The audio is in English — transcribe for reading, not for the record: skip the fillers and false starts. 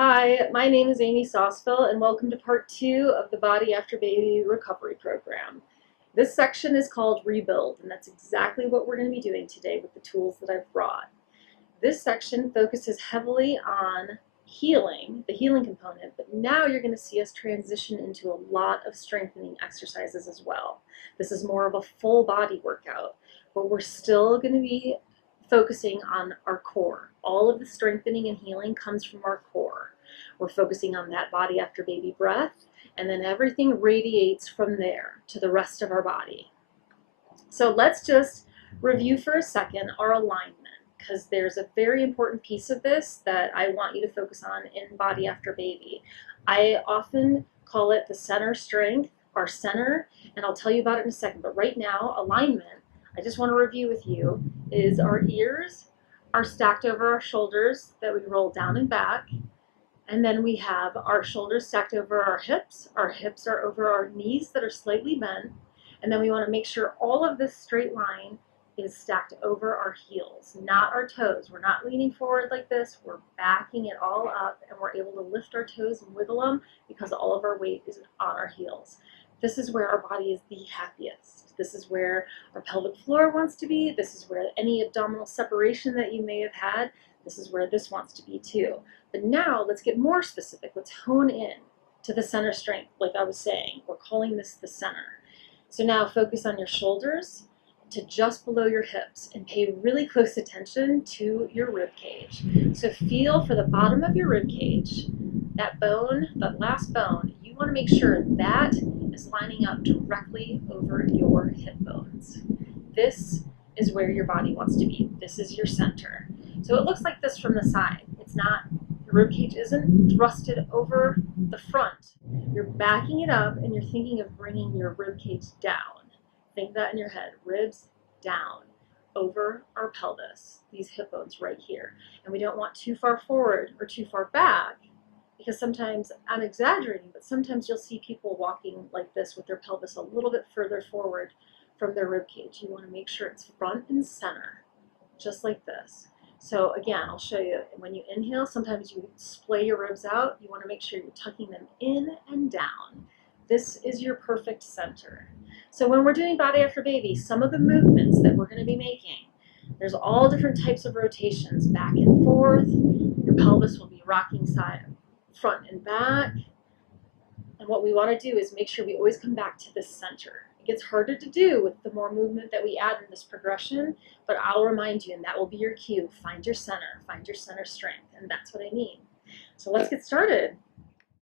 Hi, my name is Amy Sausville, and welcome to part 2 of the Body After Baby Recovery Program. This section is called Rebuild, and that's exactly what we're going to be doing today with the tools that I've brought. This section focuses heavily on healing, the healing component, but now you're going to see us transition into a lot of strengthening exercises as well. This is more of a full body workout, but we're still going to be focusing on our core. All of the strengthening and healing comes from our core. We're focusing on that body after baby breath, and then everything radiates from there to the rest of our body. So let's just review for a second our alignment, because there's a very important piece of this that I want you to focus on in body after baby. I often call it the center strength, our center, and I'll tell you about it in a second. But right now, alignment, I just want to review with you, is our ears are stacked over our shoulders that we roll down and back. And then we have our shoulders stacked over our hips. Our hips are over our knees that are slightly bent. And then we want to make sure all of this straight line is stacked over our heels, not our toes. We're not leaning forward like this. We're backing it all up, and we're able to lift our toes and wiggle them because all of our weight is on our heels. This is where our body is the happiest. This is where our pelvic floor wants to be. This is where any abdominal separation that you may have had, this is where this wants to be too. But now let's get more specific. Let's hone in to the center strength. Like I was saying, we're calling this the center. So now focus on your shoulders to just below your hips and pay really close attention to your rib cage. So feel for the bottom of your rib cage, that bone, that last bone. You want to make sure that is lining up directly over your hip bones. This is where your body wants to be. This is your center. So it looks like this from the side. It's not, the rib cage isn't thrusted over the front. You're backing it up and you're thinking of bringing your rib cage down. Think that in your head. Ribs down over our pelvis, these hip bones right here. And we don't want too far forward or too far back, because sometimes, I'm exaggerating, but sometimes you'll see people walking like this with their pelvis a little bit further forward from their rib cage. You want to make sure it's front and center, just like this. So again, I'll show you. When you inhale, sometimes you splay your ribs out. You want to make sure you're tucking them in and down. This is your perfect center. So when we're doing body after baby, some of the movements that we're going to be making, there's all different types of rotations, back and forth. Your pelvis will be rocking side, front and back. And what we want to do is make sure we always come back to the center. It gets harder to do with the more movement that we add in this progression, but I'll remind you, and that will be your cue. Find your center strength, and that's what I mean. So let's get started.